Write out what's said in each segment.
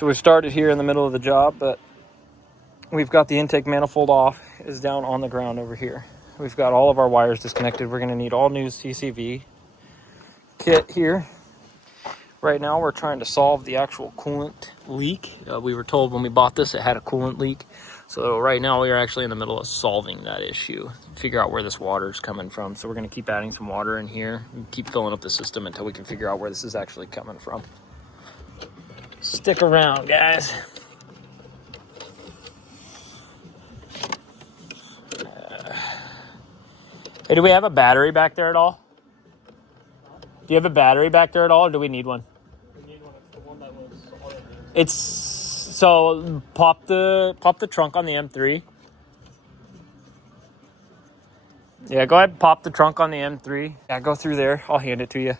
So we started here in the middle of the job, but we've got the intake manifold off, is down on the ground over here. We've got all of our wires disconnected. We're going to need all new CCV kit here. Right now we're trying to solve the actual coolant leak. We were told when we bought this it had a coolant leak. So right now we are actually in the middle of solving that issue. Figure out where this water is coming from. So we're going to keep adding some water in here and keep filling up the system until we can figure out where this is actually coming from. Stick around, guys. Hey, do we have a battery back there at all? Do you have a battery back there at all, or do we need one? We need one. It's the one that was already. It's so pop the trunk on the M3. Yeah, go ahead and pop the trunk on the M3. Yeah, go through there. I'll hand it to you.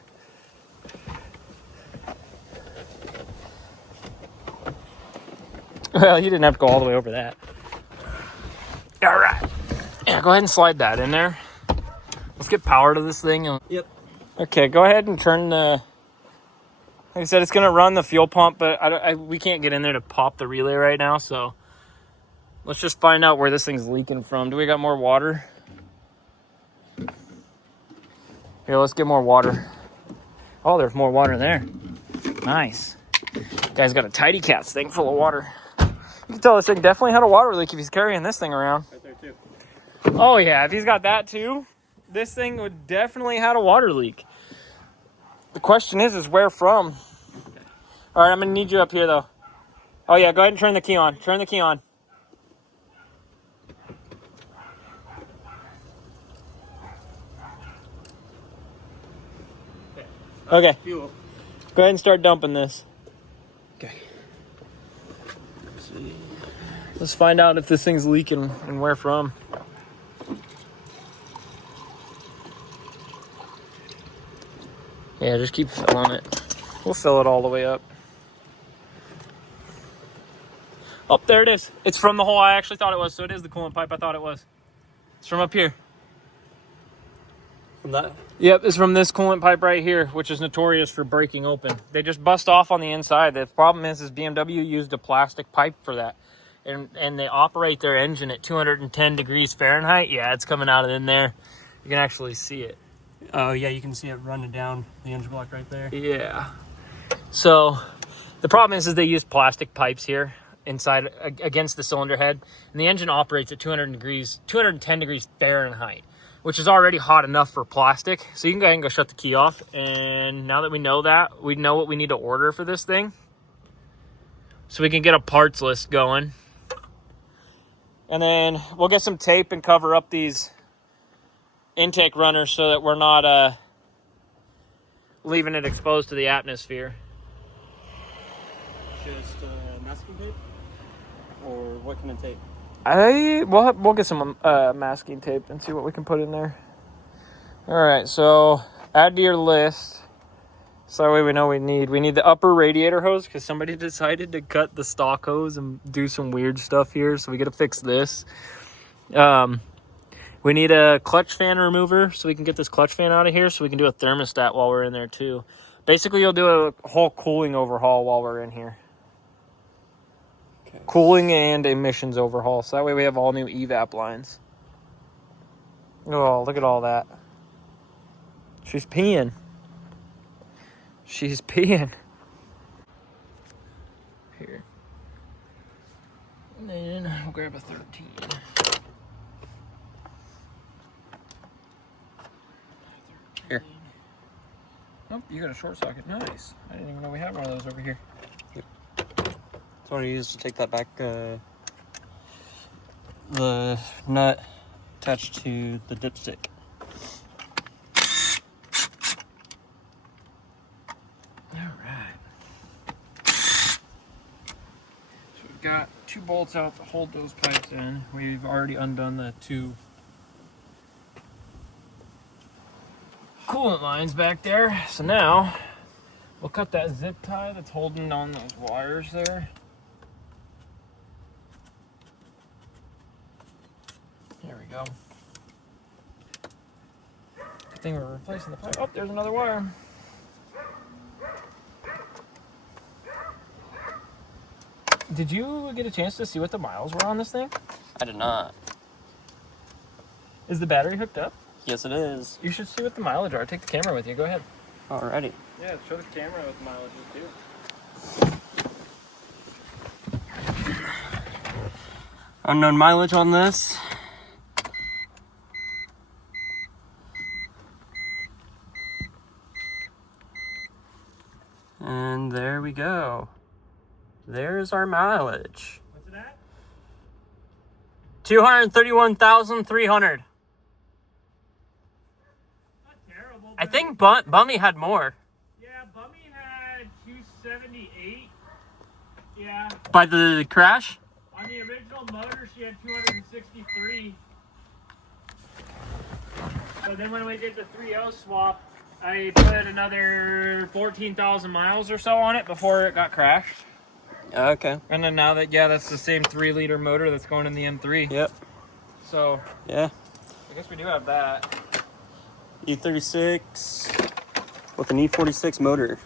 Well, you didn't have to go all the way over that. All right. Yeah, go ahead and slide that in there. Let's get power to this thing. Yep. Okay, go ahead and turn the... Like I said, it's going to run the fuel pump, but we can't get in there to pop the relay right now, so... Let's just find out where this thing's leaking from. Do we got more water? Here, let's get more water. Oh, there's more water there. Nice. Guy's got a Tidy Cats thing full of water. You can tell this thing definitely had a water leak if he's carrying this thing around. Right there, too. Oh, yeah, if he's got that, too, this thing would definitely had a water leak. The question is where from? Okay. All right, I'm going to need you up here, though. Oh, yeah, go ahead and turn the key on. Turn the key on. Okay. Fuel. Go ahead and start dumping this. Okay. Let's find out if this thing's leaking and where from. Yeah, just keep filling it. We'll fill it all the way up. Oh, there it is. It's from the hole I actually thought it was, so it is the coolant pipe I thought it was. It's from up here. From that? Yep, it's from this coolant pipe right here, which is notorious for breaking open. They just bust off on the inside. The problem is BMW used a plastic pipe for that. And they operate their engine at 210 degrees Fahrenheit. Yeah, it's coming out of in there. You can actually see it. Oh, yeah, you can see it running down the engine block right there. Yeah. So the problem is they use plastic pipes here inside against the cylinder head. And the engine operates at 210 degrees Fahrenheit, which is already hot enough for plastic. So you can go ahead and go shut the key off. And now that we know that, we know what we need to order for this thing. So we can get a parts list going. And then we'll get some tape and cover up these intake runners so that we're not leaving it exposed to the atmosphere. Just masking tape? Or what kind of tape? We'll get some masking tape and see what we can put in there. All right, so add to your list. So that way we know we need the upper radiator hose because somebody decided to cut the stock hose and do some weird stuff here. So we got to fix this. We need a clutch fan remover so we can get this clutch fan out of here so we can do a thermostat while we're in there too. Basically, you'll do a whole cooling overhaul while we're in here. Okay. Cooling and emissions overhaul. So that way we have all new evap lines. Oh, look at all that. She's peeing. She's peeing. Here. And then we'll grab a 13. Here. Oh, you got a short socket. Nice. I didn't even know we had one of those over here. Yep. That's what I used to take that back, the nut attached to the dipstick. Got 2 bolts out to hold those pipes in. We've already undone the 2 coolant lines back there. So now we'll cut that zip tie that's holding on those wires there. There we go. Good thing we're replacing the pipe. Oh, there's another wire. Did you get a chance to see what the miles were on this thing? I did not. Is the battery hooked up? Yes, it is. You should see what the mileage are. Take the camera with you. Go ahead. Alrighty. Yeah, show the camera what the mileage is too. Unknown mileage on this. And there we go. There's our mileage. What's it at? 231,300. Not terrible. I think Bummy had more. Yeah, Bummy had 278. Yeah. By the crash? On the original motor, she had 263. So then when we did the 3.0 swap, I put another 14,000 miles or so on it before it got crashed. Okay. And then now that, yeah, that's the same 3-liter motor that's going in the M3. Yep. So, Yeah. I guess we do have that. E36 with an E46 motor.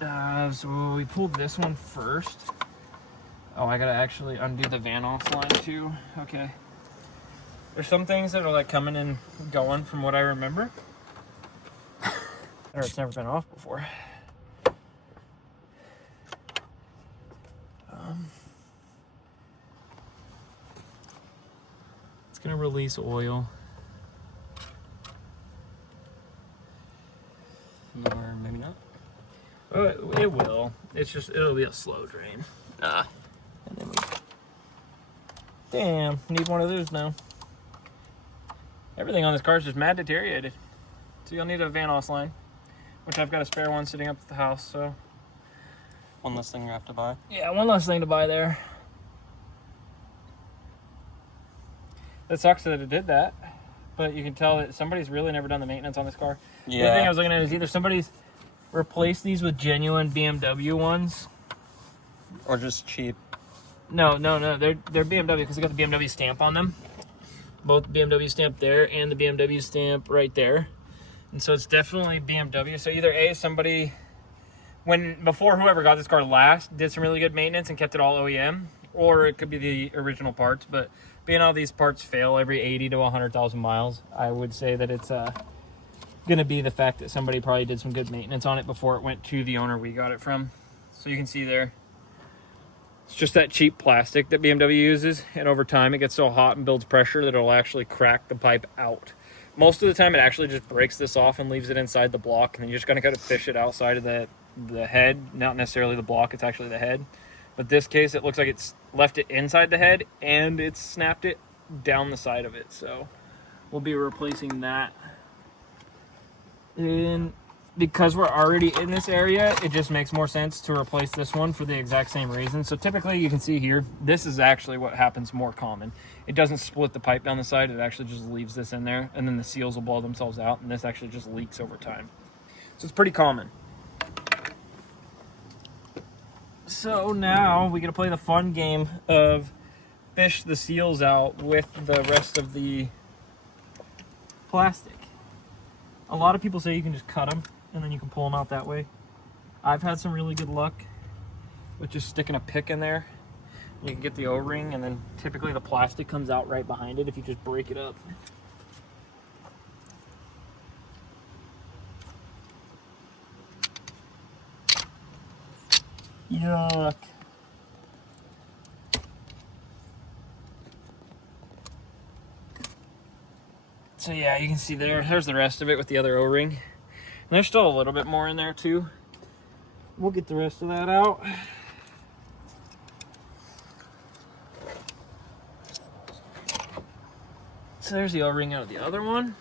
So we pulled this one first. Oh, I gotta actually undo the van off line too. Okay. There's some things that are like coming and going from what I remember. Or it's never been off before. It's gonna release oil. Or maybe not. It will. It'll be a slow drain. Nah. And then damn, need one of those now. Everything on this car is just mad deteriorated. So you'll need a van os line, which I've got a spare one sitting up at the house, so. One less thing you have to buy. Yeah, one less thing to buy there. It sucks that it did that, but you can tell that somebody's really never done the maintenance on this car. Yeah. The other thing I was looking at is either somebody's replaced these with genuine BMW ones. Or just cheap. No, they're BMW because they got the BMW stamp on them. Both BMW stamp there and the BMW stamp right there. And so it's definitely BMW. So either A, somebody, before whoever got this car last, did some really good maintenance and kept it all OEM, or it could be the original parts. But being all these parts fail every 80 to 100,000 miles, I would say that it's going to be the fact that somebody probably did some good maintenance on it before it went to the owner we got it from. So you can see there, it's just that cheap plastic that BMW uses, and over time it gets so hot and builds pressure that it'll actually crack the pipe out. Most of the time it actually just breaks this off and leaves it inside the block, and then you're just going to kind of fish it outside of the head, not necessarily the block, it's actually the head. But this case, it looks like it's left it inside the head and it's snapped it down the side of it. So we'll be replacing that. And because we're already in this area, it just makes more sense to replace this one for the exact same reason. So typically you can see here, this is actually what happens more common. It doesn't split the pipe down the side, it actually just leaves this in there, and then the seals will blow themselves out, and this actually just leaks over time. So it's pretty common. So now we get to play the fun game of fish the seals out with the rest of the plastic. A lot of people say you can just cut them and then you can pull them out that way. I've had some really good luck with just sticking a pick in there. You can get the O-ring, and then typically the plastic comes out right behind it if you just break it up. Yuck. So yeah, you can see there's the rest of it with the other O-ring. And there's still a little bit more in there too. We'll get the rest of that out. So there's the O-ring out of the other one.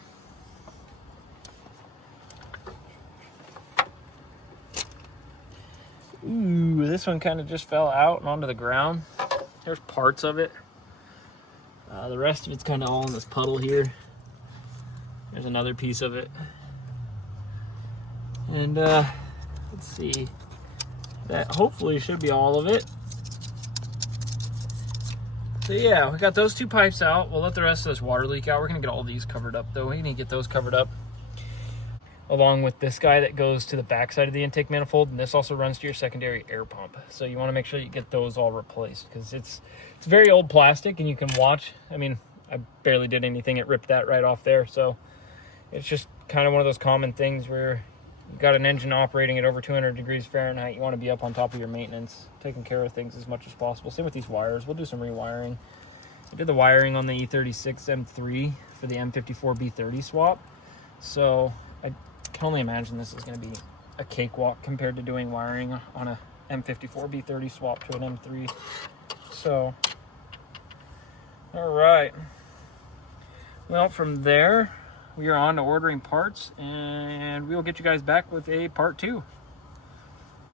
Ooh, this one kind of just fell out and onto the ground. There's parts of it. The rest of it's kind of all in this puddle here. There's another piece of it. And let's see. That hopefully should be all of it. So yeah, we got those two pipes out. We'll let the rest of this water leak out. We're gonna get all these covered up though. We need to get those covered up. along with this guy that goes to the back side of the intake manifold, and this also runs to your secondary air pump. So you want to make sure you get those all replaced, because it's very old plastic, and you can watch. I mean, I barely did anything. It ripped that right off there. So it's just kind of one of those common things where you got an engine operating at over 200 degrees Fahrenheit. You want to be up on top of your maintenance, taking care of things as much as possible. Same with these wires. We'll do some rewiring. I did the wiring on the E36 M3 for the M54 B30 swap. So I can only imagine this is going to be a cakewalk compared to doing wiring on a M54 B30 swap to an M3. So, all right. Well, from there, we are on to ordering parts, and we'll get you guys back with a part 2.